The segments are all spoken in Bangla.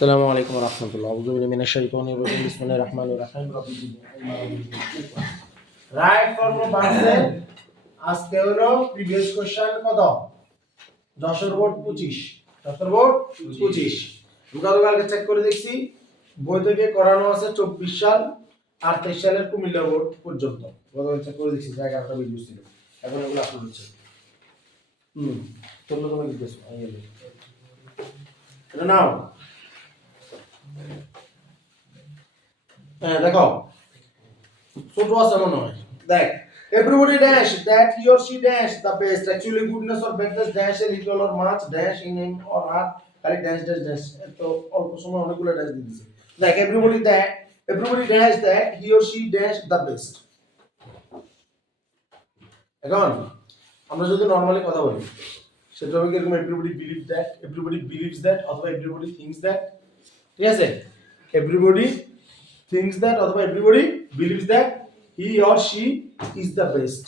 আসসালামু আলাইকুম ওয়া রাহমাতুল্লাহ। আউযু বিল্লাহি মিনাশ শাইতানির রাজিম। বিসমিল্লাহির রাহমানির রাহিম। রাব্বি জিদনি রাইট ফর্ম বাসে আজকে হলো প্রিভিয়াস কোশ্চেন কত? 10 বোর্ড 25। 10 বোর্ড 25। আমরা গতকালকে চেক করে দেখছি বই থেকে করানো আছে 24 সাল আর 23 সালের কুমিল্লা বোর্ড পর্যন্ত। গতকাল চেক করে দেখছি জায়গা একটা ভিডিও ছিল। এখন এগুলো আপলোড হচ্ছে। তোমরা তোমরা লিখেছো এটা নাও। দেখো ছোট আছে মনে হয়। দেখ everybody dash that he or she dash the best actually goodness or badness dash a little or much dash in him or her খালি dash dash dash তো অল্প সময় অনেকগুলো dash দিয়ে দিয়েছে। দেখ everybody dash that he or she dash the best। এখন আমরা যদি নরমালি কথা বলি সেটা হবে এরকম everybody believes that অথবা everybody thinks that, ঠিক আছে? everybody thinks that অথবা everybody believes that he or she is the best,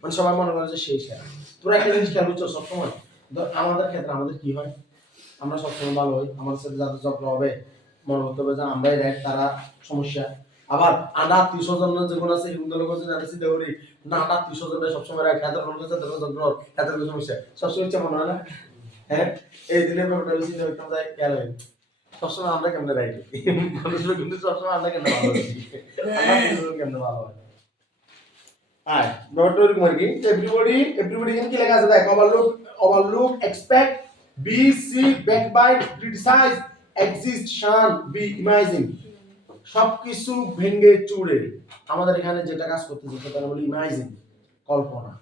মানে সবাই মনে করে যে সেই সেরা। তোরা একটা জিনিস খেয়াল করছো সবসময়, আমাদের ক্ষেত্রে আমাদের কি হয়, আমরা সবসময় ভালো হই, আমাদের সাথে যাদের ঝগড়া হবে মনে করতে হবে যে আমরাই রাইট তারা সমস্যা। আবার আত্মীয় স্বজনরা যখন আছে হিন্দু লোক আছে জানিস দেউরি না আত্মীয় স্বজনরা সবসময় রাইট, হাতের লোক আছে তাদের ঝগড়া হাতের সমস্যা সবসময় ইচ্ছা মনে হয় না? হ্যাঁ, এই দিনের ব্যাপারটা বেশি হইতে যায় খেয়াল হয় সবসময় আমরা কেমনে রাইট মানুষগুলো কিন্তু সবসময় আমরা কেমনে ভালো আছি, আমরা কেমনে ভালো হয়। আয় নট এরকম আর কি এভরিবডি কি লেখা আছে দেখ, overlook expect be see backbite criticise exist shine be imagine, সবকিছু ভেঙে চুরে আমাদের এখানে যেটা কাজ করতেছে সেটা বলি ইমাজিন, কল্পনা।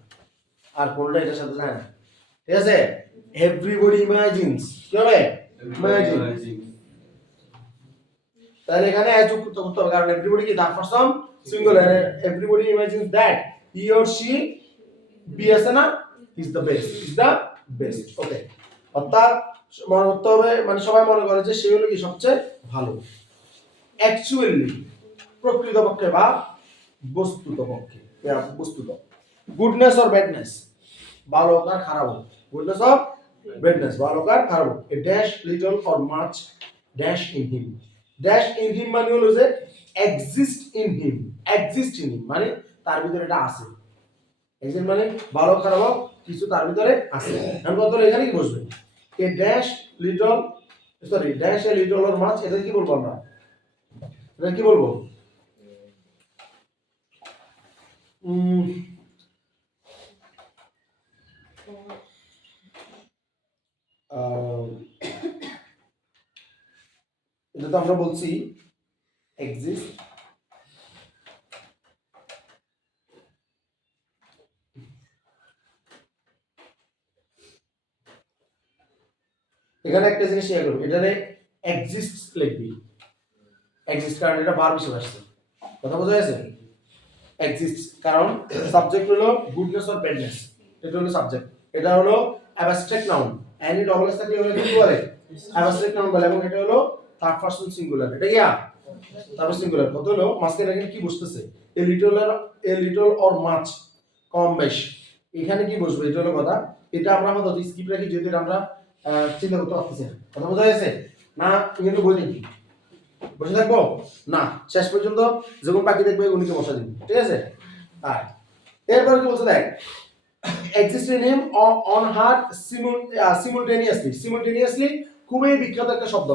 আর কোনটা এটার সাথে যায় না, ঠিক আছে? এভরিবডি ইমাজিনস কি হবে? ইমাজিন। তাহলে এখানে যুক্ত করতে হবে কারণ এভরিবডি কি the person singular, everybody imagines that he or she be আছে না ইজ দ্য বেস্ট, ওকে। অর্থাৎ মনে করতে হবে মানে সবাই মনে করে যে সে হলো কি সবচেয়ে ভালো। অ্যাকচুয়ালি প্রকৃতপক্ষে বা বস্তুতপক্ষে গুডনেস অর ব্যাডনেস, ভালো আর খারাপ, গুডনেস অর ব্যাডনেস, ভালো আর খারাপ, a dash little or much dash in him. Dash in him মানে হলো যে এক্সিস্ট ইন হিম মানে তার ভিতরে এটা আছে। এক্সিস্ট মানে ভালো খারাপ কিছু তার ভিতরে আছে। এখন কত এখানে কি বসবে? A dash little dash a little or much, এটা কি বলবো আমরা? এটা কি বলবো? এটা তো আমরা বলছি এক্সিস্ট, এখানে একটা জিনিস শেয়ার করব, এটারে এক্সিস্ট লিখবি, এক্সিস্ট কারণ এটা ভার্ব হিসেবে আসছে, কথা বোঝা গেছে? এক্সিস্ট কারণ সাবজেক্ট হলো গুডনেস অর ব্যাডনেস, এটা হলো সাবজেক্ট, এটা হলো abstract noun, any double S থাকলে হলো কি বলে অ্যাবস্ট্রাক্ট নাউন বলে, এবং এটা হলো থার্ড পারসন সিঙ্গুলার, এটা কি তারপর সিঙ্গুলার। কত হলো মাঝখানে এখানে কি বসতেছে? এ লিটল অর মাচ, কম বেশ, এখানে কি বসবে এটা হলো কথা। এটা আমরা আপাতত স্কিপ রাখি যদি আমরা চিন্তা করতে পারতেছি না, কথা বোঝা গেছে না? কিন্তু বই দেখি বসে থাকবো না, শেষ পর্যন্ত যখন বাকি দেখবে উনিকে বসা দিন, ঠিক আছে? আর এরপর কি বলছে দেখ, exist in him on heart সিমুলটেনিয়াসলি, খুবই বিখ্যাত একটা শব্দ।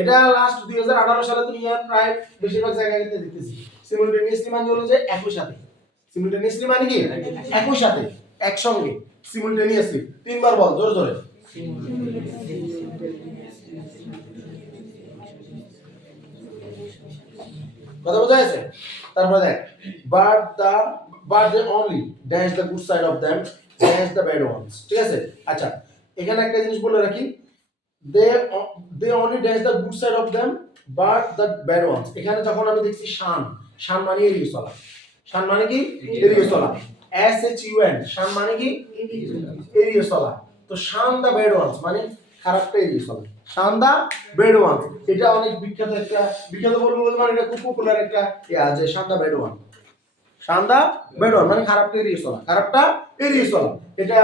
এটা লাস্ট 2018 সালে তুমি প্রায় বেশিরভাগ জায়গায় দেখতেছি। সিমুলটেনিয়াসলি মানে হলো যে একই সাথে, সিমুলটেনিয়াসলি মানে কি একই সাথে একসঙ্গে, সিমুলটেনিয়াসলি তিনবার বল জোরে জোরে। কথা বোঝা গেছে? তারপর দেখ but they only dash the good side of them, dash the bad ones, ঠিক আছে? আচ্ছা এখানে একটা জিনিস বলে রাখি, they only dash the good side of them but the bad ones, এখানে যখন আমি দেখছি শান মানে এড়িয়ে চলা, শান মানে কি এড়িয়ে চলা, SHUN শান মানে কি এড়িয়ে চলা, তো শান দা ব্যাড ওয়ান্স মানে খারাপটা এড়িয়ে চলা, শান দা ব্যাড ওয়ান্স এটা অনেক বিখ্যাত বলবো মানে এটা খুব পপুলার একটা যে শান দা ব্যাড ওয়ান, শান দা ব্যাড ওয়ান মানে খারাপটা এড়িয়ে চলা, এটা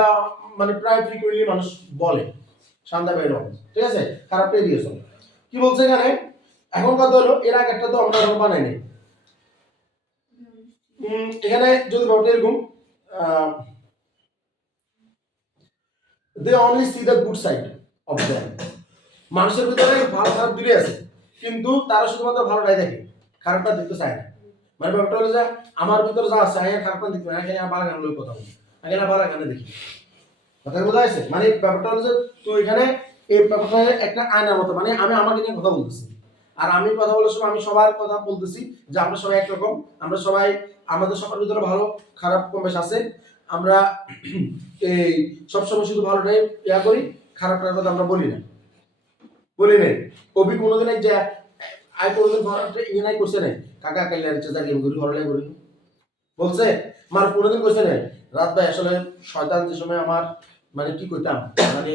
মানে প্রায় ফ্রিকুয়েন্টলি মানুষ বলে শান দ্য ব্যাড ওয়ান্স, ঠিক আছে, খারাপটা এড়িয়ে চলো। কি বলছে এখানে? এখন কথা হলো এর আগেরটা তো আমরা এরকম বানাই নাই। এখানে যদি ব্যাপারটা এরকম they only see the good side of them, মানুষের ভিতরে ভালো খারাপ দুটোই আছে, কিন্তু তারা শুধুমাত্র ভালোটাই দেখে, খারাপটা দেখতে চায় না। মানে ব্যাপারটা হলো যে আমার ভিতরে যা আছে আমি খারাপটা দেখতে না, এখানে আবার গান লই কথা বলি, আগে আবার গানে দেখি, কথা বোঝা যাচ্ছে? মানে ব্যাপারটা হলো যে তুই এখানে এই ব্যাপারটা একটা আয়নার মতো, মানে আমি আমাকে নিয়ে কথা বলতেছি, আর আমি কথা বলার সময় আমি সবার কথা বলতেছি যে আমরা সবাই একরকম, আমরা সবাই আমাদের সবার ভিতরে ভালো খারাপ কম বেশ আছে, আমরা এই সবসময় শুধু ভালোটাই ইয়া করি, খারাপটার কথা আমরা বলি না, বলি নাই। কবি কোনোদিন যে আই কোনোদিন ইয়ে নাই করছে না, কাকা কাইলার চেষ্টা গেম করি হরলাই করি বলছে, মার কোনোদিন করছে না রাত ভাই আসলে শয়তান যে সময় আমার মানে কি কইতাম, মানে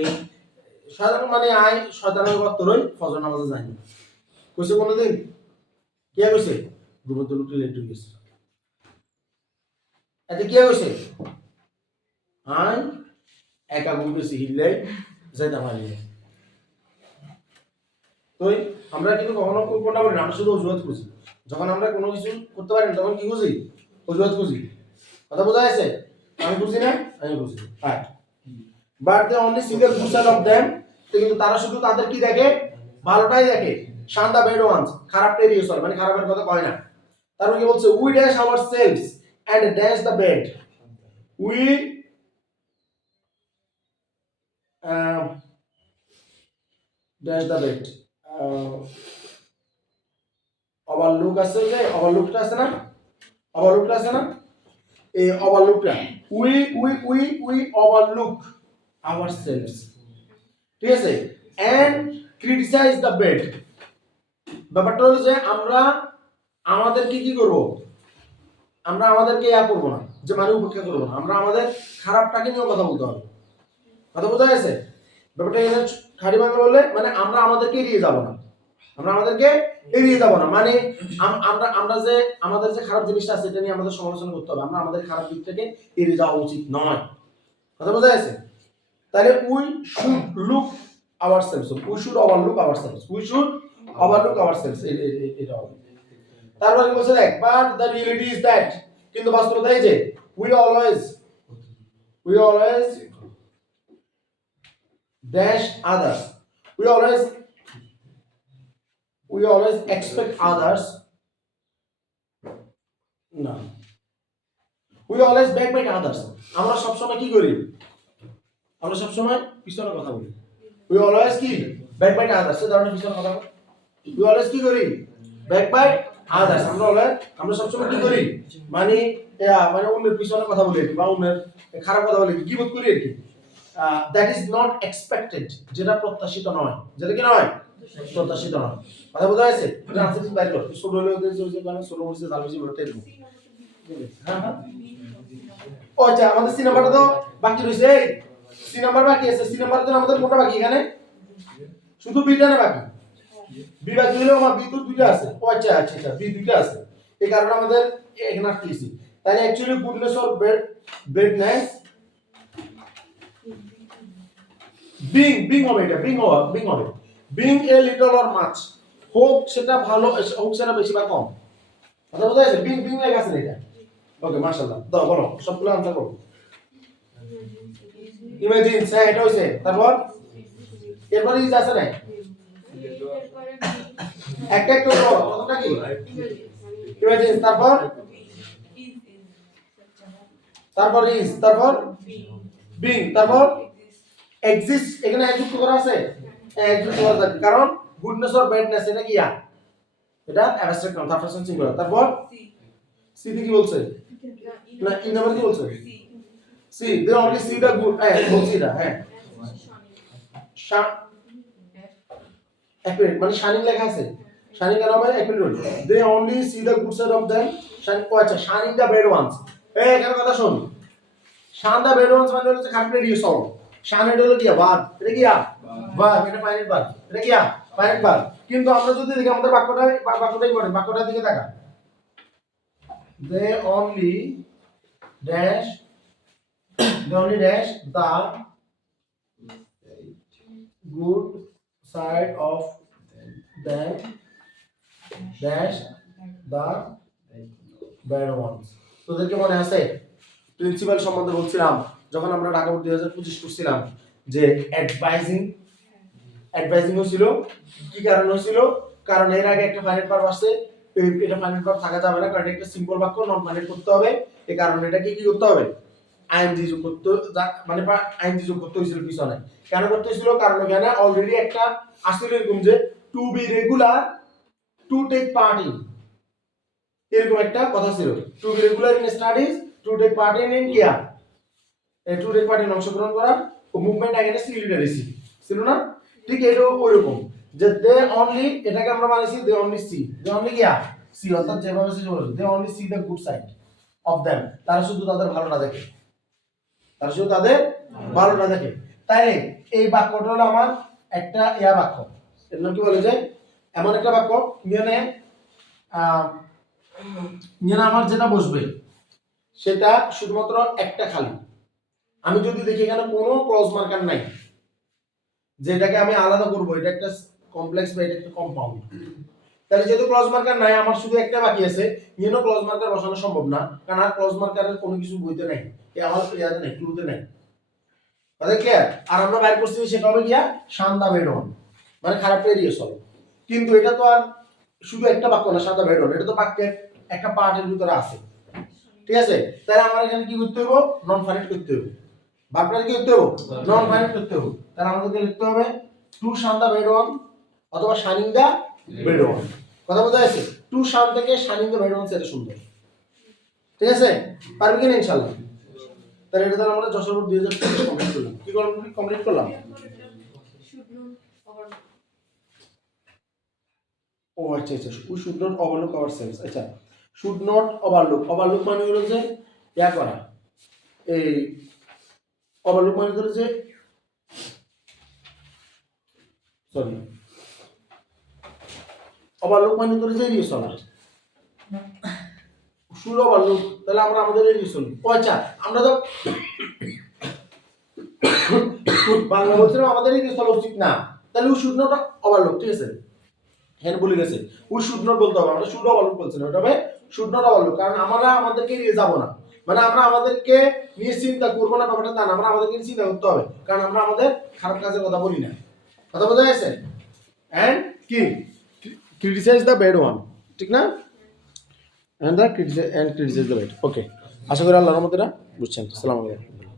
শয়তান মানে আই শয়তানের গর্তরই ফজর নামাজে যাইনি, কইছে কোনোদিন? কে কইছে? ঘুমন্ত লুটি লেট হয়ে গেছে, এতে কে কইছে? আই একা ঘুম গেছি হিললাই যাইতাম হারিয়ে। তো আমরা কিন্তু কখনো কোনটা বলি না, আমরা শুধু অজুহাত খুঁজি, যখন আমরা কোনো কিছু করতে পারি না তখন কি খুঁজি? অজুহাত খুঁজি, কথা বোঝা যাচ্ছে? আমি বুঝি না, আমি বুঝি, হ্যাঁ। But they only see the good side of them, কিন্তু তারা শুধু তাদের কি দেখে? ভালোটাই দেখে। শান দ্য ব্যাড ওয়ান্স, খারাপটা এড়িয়ে চলে, মানে খারাপের কথা কয় না। তারপর কি বলছে? We dash ourselves and dash the bed, we dash the bed, overlook আছে, যে ওভারলুকটা আছে না, ওভারলুকটা আছে না, এই ওভারলুকটা we we we we overlook ourselves, ঠিক আছে, এন্ড ক্রিটিসাইজ দ্য বেড। ব্যাপারটা হলো যে আমরা আমাদেরকে কি করব? আমরা আমাদেরকে ইয়া করবো না, যে মানে উপেক্ষা করবো না, আমরা আমাদের খারাপটাকে নিয়ে কথা বলতে হবে, কথা বোঝা গেছে? ব্যাপারটা এখানে খাঁটি বাংলা বললে মানে আমরা আমাদেরকে এড়িয়ে যাব না, আমরা আমাদেরকে এড়িয়ে যাব না, মানে আমরা আমরা যে আমাদের যে খারাপ জিনিসটা আছে এটা নিয়ে আমাদের সমালোচনা করতে হবে, আমরা আমাদের খারাপ দিকটাকে এড়িয়ে যাওয়া উচিত নয়, কথা বোঝা গেছে? তাহলে we should look ourselves, we should overlook ourselves, we should overlook ourselves, এটা হবে। তারপর কি বলছে? দেখ, but the reality is that, কিন্তু বাস্তবতা এই যে we always dash others, we always expect others, না, we always backbite others, আমরা সব সময় কি করি? আমরা সব সময় পিছনে কথা বলি, we always কি backbite others, সে ধরনের পিছনে কথা বলি, we always কি করি? backbite others, আমরা সব সময় কি করি? মানে মানে অন্যের পিছনে কথা বলি বা অন্যের খারাপ কথা বলি, কি বোধ করি আর কি, that is not expected, যেটা প্রত্যাশিত নয়, যেটা কি নয়? প্রত্যাশিত নয়, কথা বোঝা যাচ্ছে? এটা আনসার বাইর কর, ছোট হলে ওদের যে মানে ছোট বলছে জাল বেশি বড়টা এরকম, হ্যাঁ হ্যাঁ। ও আচ্ছা, আমাদের সি নাম্বারটা তো বাকি রইছে, সি নাম্বার বাকি আছে, সি নাম্বার তো আমাদের কোনটা বাকি এখানে? শুধু বিটা না বাকি? বি বাকি হলো, আমার বি তো দুইটা আছে, ও আচ্ছা আচ্ছা আচ্ছা, বি দুইটা আছে, এই কারণে আমাদের এখানে আসতেছি। তাহলে অ্যাকচুয়ালি গুডনেস অর বেডনেস, বিং হবে, এটা বিং হবে being a little or much, হোক সেটা ভালো হোক সেটা বেশি বা কম, কথা বোঝা যাচ্ছে? বিং লেখা আছে এটা, ওকে মাশাআল্লাহ, দাও বলো সবগুলো আনসার করো। ইমাজিন, হ্যাঁ এটা হইছে, তারপর এরপর ইজ আছে না, একটা একটা বলো প্রথমটা কি? ইমাজিন, তারপর ইজ, তারপর বিং, তারপর এক্সিস্ট, এখানে যুক্ত করা আছে, যুক্ত করা থাকে, কারণ গুডনেস অর ব্যাডনেস এটা কি? এটা অ্যাবস্ট্রাক্ট নাম, থার্ড পারসন সিঙ্গুলার। তারপর সি কি বলছে? না ই নাম্বার কি বলছে? See they only see the good, বলছি না, হ্যাঁ এক মিনিট, মানে শাইনিং লেখা আছে, শাইনিং কেন হবে? এক minute, they only see the good side of them, shining, ও আচ্ছা, শাইনিং দা ব্যাড ওয়ান্স, এখানে কথা শুন, শান দা ব্যাড ওয়ান্স মানে হচ্ছে খারাপ রেডিও সব, শান এটা হলো কি ভার্ব, এটা কি ভার্ব, এটা ফাইনাইট ভার্ব, এটা কি ফাইনাইট ভার্ব, কিন্তু আমরা যদি দেখি আমাদের বাক্যটাই ইম্পর্টেন্ট, বাক্যটার দিকে তাকা, they only dash the good side of them dash the bad ones. তোদেরকে মনে আছে প্রিন্সিপাল সম্বন্ধে বলছিলাম যখন আমরা ঢাকা বোর্ড 2025 করছিলাম যে অ্যাডভাইজিং হয়েছিল কি কারণ হয়েছিল? কারণ এর আগে একটা ফাইনাইট ভার্ব আসছে, এটা ফাইনাইট ভার্ব থাকা যাবে না কারণ এটা একটা সিম্পল বাক্য, নন ফাইনাইট করতে হবে। এই কারণে এটাকে কি করতে হবে? আইএনজি যোগ করতে, মানে আইএনজি যোগ করতে হয়েছিল পিছনে। কেন করতে হয়েছিল? কারণ এখানে অলরেডি একটা আসছিল এরকম যে to be regular to take part in, এরকম একটা কথা ছিল। To be regular in studies, to take part in কিয়া, টু টেক পার্ট ইন অংশগ্রহণ করা ও মুভমেন্ট এগেইনস্ট লিডারশিপ ছিল না? ঠিক এটাও ওইরকম যে দে অনলি, এটাকে আমরা মানেছি they only see, they only কিয়া সি, অর্থাৎ যেভাবে সে বলে they only see the good side of them, তারা শুধু তাদের ভালোটা দেখে, তারা শুধু তাদের ভালোটা দেখে। তাইলে এই বাক্যটা হলো আমার একটা ইয়া বাক্য, এর নাম কি বলে যে এমন একটা বাক্য নিয়ে আমার যেটা বসবে সেটা শুধুমাত্র একটা খালি। আমি যদি দেখি এখানে কোনো ক্লজ মার্কার নাই যেটাকে আমি আলাদা করব, এটা একটা কমপ্লেক্স বা এটা একটা কম্পাউন্ড, তাহলে যেহেতু ক্লজ মার্কার নাই আমার শুধু একটা বাকি আছে, ইউনো ক্লজ মার্কার বসানো সম্ভব না কারণ আর ক্লজ মার্কারের কোনো কিছু বইতে নাই, আমার ইয়াতে নাই, ক্লুতে নাই। কথা ক্লিয়ার? আর আমরা বাইর করছি সেটা হবে গিয়া শান্দা বেডন, মানে খারাপটা এড়িয়ে চলো। কিন্তু এটা তো আর শুধু একটা বাক্য না শান্দা বেডন, এটা তো বাক্যের একটা পার্টের ভিতরে আছে, ঠিক আছে? তাহলে আমার এখানে কি করতে হবে? নন ফাইনাইট করতে হবে, ভার্বটা কি করতে হবে? নন ফাইনাইট করতে হবে। তাহলে আমাদেরকে লিখতে হবে টু শান্দা বেডন অথবা শানিং দা বেডন। কথা বোঝা যাচ্ছে? টু শান থেকে শানিং দা বেডন সেটা সুন্দর, ঠিক আছে? পারবে কিনা ইনশাআল্লাহ? তাহলে এটা আমরা যশোর 2025 কমপ্লিট করলাম। কি কমপ্লিট করলাম? ও আচ্ছা আচ্ছা, we should not overlook our sales. আচ্ছা, শুড নট ওভারলুক, ওভারলুক মানে হলো যে ইয়া করা, এই ওভারলুক মানে হলো যে সরি, ওভারলুক মানে হলো যে এড়িয়ে চলা, শুড ওভারলুক, তাহলে আমরা আমাদের এড়িয়ে চলি। ও আচ্ছা, আমরা তো বাংলা বলছিলাম আমাদের এড়িয়ে চলা উচিত না, তাহলে উই শুড নট ওভারলুক, ঠিক আছে? হ্যাঁ বলে গেছে, উই শুড নট বলতে হবে, আমরা শুড ওভারলুক বলছি না, ওটা হবে শুড নট ওভারলুক, কারণ আমরা আমাদেরকে এড়িয়ে যাব না, মানে আমরা আমাদেরকে নিয়ে চিন্তা করবো না ব্যাপারটা তা না, আমরা আমাদেরকে নিয়ে চিন্তা করতে হবে, কারণ আমরা আমাদের খারাপ কাজের কথা বলি না। কথা বোঝা গেছে? এন্ড কি ক্রিটিসাইজ দ্য ব্যাড ওয়ান, ঠিক না? And criticise the bad. Okay, আশা করি আল্লাহর রহমতে বুঝছেন। আসসালামু আলাইকুম।